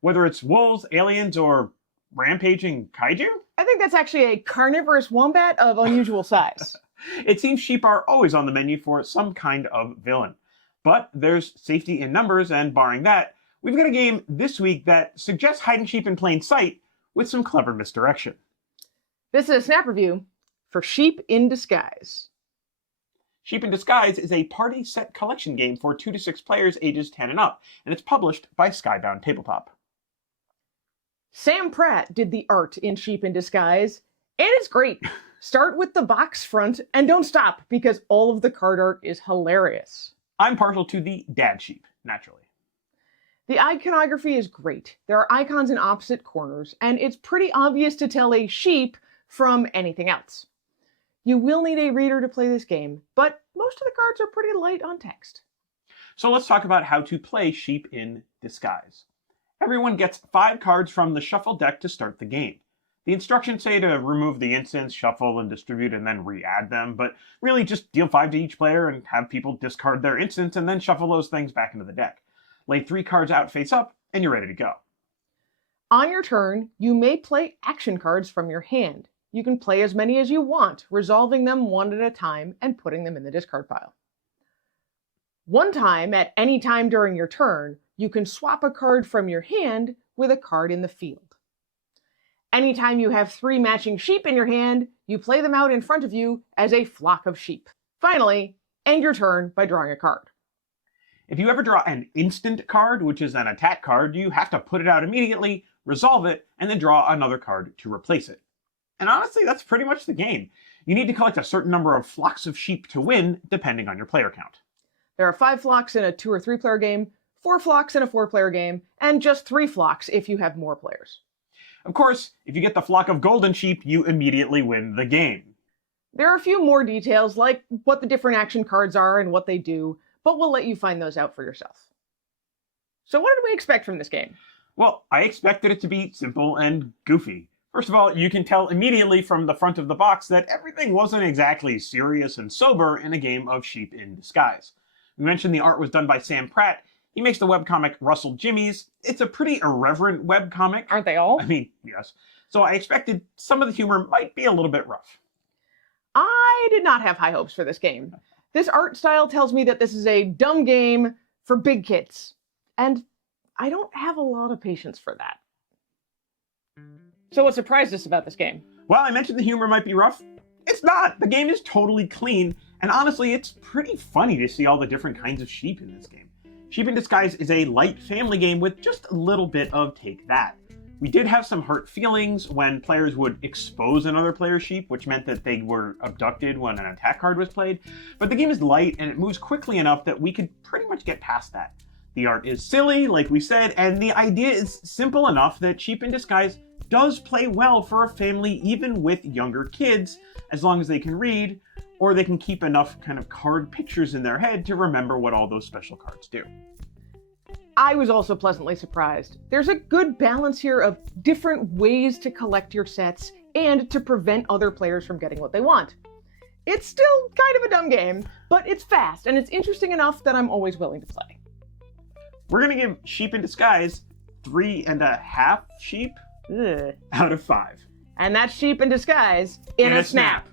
Whether it's wolves, aliens, or rampaging kaiju? I think that's actually a carnivorous wombat of unusual size. It seems sheep are always on the menu for some kind of villain. But there's safety in numbers, and barring that, we've got a game this week that suggests hiding sheep in plain sight with some clever misdirection. This is a snap review for Sheep in Disguise. Sheep in Disguise is a party set collection game for 2 to 6 players ages 10 and up, and it's published by Skybound Tabletop. Sam Pratt did the art in Sheep in Disguise, and it's great. Start with the box front and don't stop, because all of the card art is hilarious. I'm partial to the dad sheep, naturally. The iconography is great. There are icons in opposite corners, and it's pretty obvious to tell a sheep from anything else. You will need a reader to play this game, but most of the cards are pretty light on text. So let's talk about how to play Sheep in Disguise. Everyone gets 5 cards from the shuffle deck to start the game. The instructions say to remove the instants, shuffle, and distribute, and then re-add them, but really just deal 5 to each player and have people discard their instants and then shuffle those things back into the deck. Lay 3 cards out face up, and you're ready to go. On your turn, you may play action cards from your hand. You can play as many as you want, resolving them one at a time and putting them in the discard pile. One time, at any time during your turn, you can swap a card from your hand with a card in the field. Anytime you have 3 matching sheep in your hand, you play them out in front of you as a flock of sheep. Finally, end your turn by drawing a card. If you ever draw an instant card, which is an attack card, you have to put it out immediately, resolve it, and then draw another card to replace it. And honestly, that's pretty much the game. You need to collect a certain number of flocks of sheep to win, depending on your player count. There are 5 flocks in a 2 or 3 player game, 4 flocks in a 4 player game, and just 3 flocks if you have more players. Of course, if you get the flock of golden sheep, you immediately win the game. There are a few more details, like what the different action cards are and what they do, but we'll let you find those out for yourself. So what did we expect from this game? Well, I expected it to be simple and goofy. First of all, you can tell immediately from the front of the box that everything wasn't exactly serious and sober in a game of Sheep in Disguise. We mentioned the art was done by Sam Pratt. He makes the webcomic Russell Jimmy's. It's a pretty irreverent webcomic. Aren't they all? I mean, yes. So I expected some of the humor might be a little bit rough. I did not have high hopes for this game. This art style tells me that this is a dumb game for big kids, and I don't have a lot of patience for that. So what surprised us about this game? Well, I mentioned the humor might be rough. It's not! The game is totally clean, and honestly, it's pretty funny to see all the different kinds of sheep in this game. Sheep in Disguise is a light family game with just a little bit of take that. We did have some hurt feelings when players would expose another player's sheep, which meant that they were abducted when an attack card was played, but the game is light and it moves quickly enough that we could pretty much get past that. The art is silly, like we said, and the idea is simple enough that Sheep in Disguise does play well for a family even with younger kids, as long as they can read, or they can keep enough kind of card pictures in their head to remember what all those special cards do. I was also pleasantly surprised. There's a good balance here of different ways to collect your sets and to prevent other players from getting what they want. It's still kind of a dumb game, but it's fast and it's interesting enough that I'm always willing to play. We're going to give Sheep in Disguise 3.5 sheep out of 5. And that's Sheep in Disguise in a snap.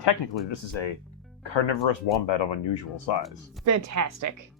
Technically, this is a carnivorous wombat of unusual size. Fantastic.